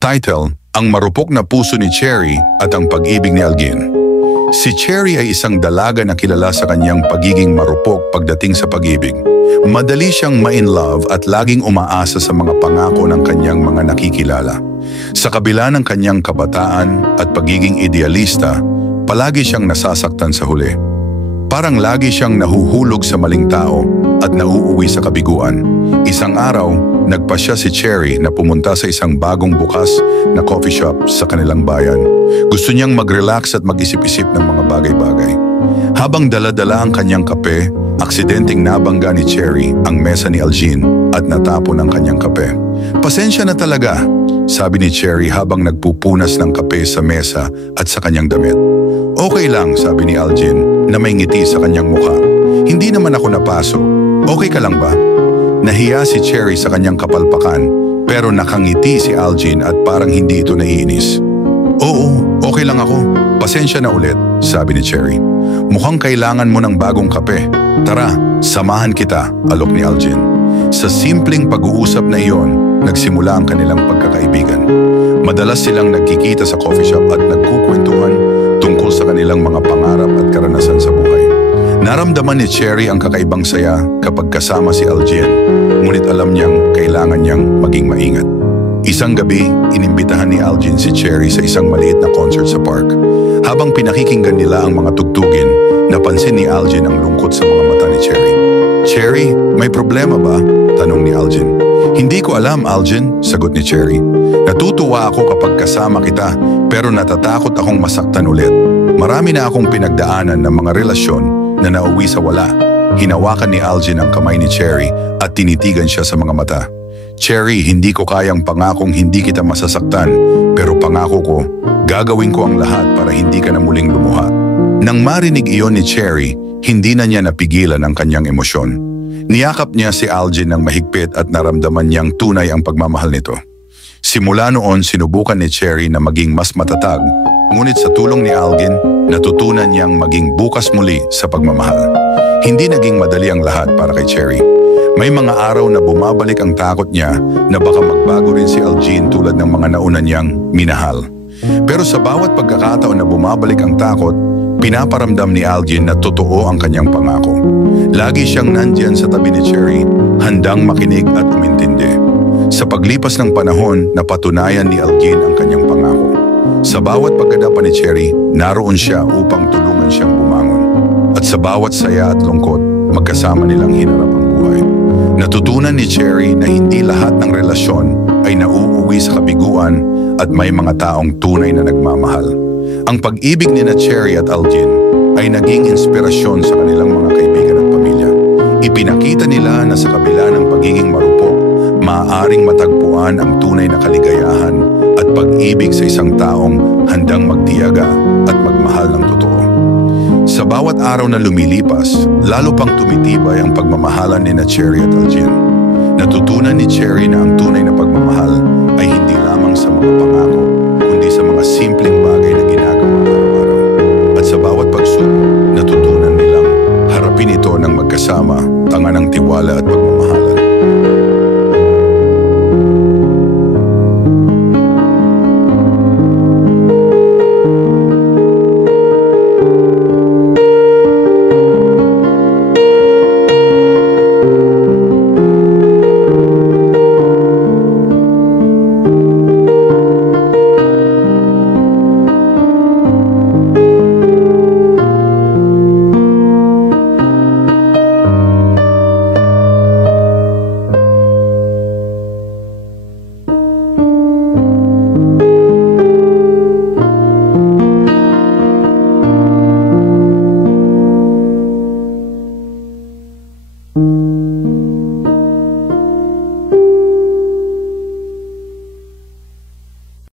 Title, Ang Marupok na Puso ni Cherry at ang Pag-ibig ni Algin. Si Cherry ay isang dalaga na kilala sa kanyang pagiging marupok pagdating sa pag-ibig. Madali siyang ma-in love at laging umaasa sa mga pangako ng kanyang mga nakikilala. Sa kabila ng kanyang kabataan at pagiging idealista, palagi siyang nasasaktan sa huli. Parang lagi siyang nahuhulog sa maling tao at nauuwi sa kabiguan. Isang araw, nagpasya si Cherry na pumunta sa isang bagong bukas na coffee shop sa kanilang bayan. Gusto niyang mag-relax at mag-isip-isip ng mga bagay-bagay. Habang dala-dala ang kanyang kape, aksidenteng nabangga ni Cherry ang mesa ni Algin at natapon ang kanyang kape. "Pasensya na talaga," sabi ni Cherry habang nagpupunas ng kape sa mesa at sa kanyang damit. "Okay lang," sabi ni Algin na may ngiti sa kanyang mukha. "Hindi naman ako napaso. Okay ka lang ba?" Nahiya si Cherry sa kanyang kapalpakan pero nakangiti si Algin at parang hindi ito naiinis. "Oo, okay lang ako. Pasensya na ulit," sabi ni Cherry. "Mukhang kailangan mo ng bagong kape. Tara, samahan kita," alok ni Algin. Sa simpleng pag-uusap na iyon, nagsimula ang kanilang pagkakaibigan. Madalas silang nagkikita sa coffee shop at nagkukwentuhan tungkol sa kanilang mga pangarap at karanasan sa buhay. Naramdaman ni Cherry ang kakaibang saya kapag kasama si Algin, ngunit alam niyang kailangan niyang maging maingat. Isang gabi, inimbitahan ni Algin si Cherry sa isang maliit na concert sa park. Habang pinakikinggan nila ang mga tugtugin, napansin ni Algin ang lungkot sa mga mata ni Cherry. "Cherry, may problema ba?" tanong ni Algin. "Hindi ko alam, Algin," sagot ni Cherry. "Natutuwa ako kapag kasama kita, pero natatakot akong masaktan ulit. Marami na akong pinagdaanan ng mga relasyon na nauwi sa wala." Hinawakan ni Algin ang kamay ni Cherry at tinitigan siya sa mga mata. "Cherry, hindi ko kayang pangakong hindi kita masasaktan, pero pangako ko, gagawin ko ang lahat para hindi ka na muling lumuha." Nang marinig iyon ni Cherry, hindi na niya napigilan ang kanyang emosyon. Niyakap niya si Algin ng mahigpit at naramdaman niyang tunay ang pagmamahal nito. Simula noon, sinubukan ni Cherry na maging mas matatag, ngunit sa tulong ni Algin, natutunan niyang maging bukas muli sa pagmamahal. Hindi naging madali ang lahat para kay Cherry. May mga araw na bumabalik ang takot niya na baka magbago rin si Algin tulad ng mga nauna niyang minahal. Pero sa bawat pagkakataon na bumabalik ang takot, pinaparamdam ni Algin na totoo ang kanyang pangako. Lagi siyang nandyan sa tabi ni Cherry, handang makinig at umintindi. Sa paglipas ng panahon, napatunayan ni Algin ang kanyang pangako. Sa bawat pagkadapa ni Cherry, naroon siya upang tulungan siyang bumangon. At sa bawat saya at lungkot, magkasama nilang hinarap ang buhay. Natutunan ni Cherry na hindi lahat ng relasyon ay nauuwi sa kabiguan at may mga taong tunay na nagmamahal. Ang pag-ibig ni na Cherry at Algin ay naging inspirasyon sa kanilang mga kaibigan at pamilya. Ipinakita nila na sa kabila ng pagiging marupok, maaaring matagpuan ang tunay na kaligayahan at pag-ibig sa isang taong handang magtiyaga at magmahal ng totoo. Sa bawat araw na lumilipas, lalo pang tumitibay ang pagmamahalan ni na Cherry at Algin. Natutunan ni Cherry na ang tunay na pagmamahal ay hindi lamang sa mga pangako, kundi sa mga simpleng bagay na ginagawa araw-araw. At sa bawat pagsubok, natutunan nilang harapin ito ng magkasama, tanga ng tiwala at pagmamahalan.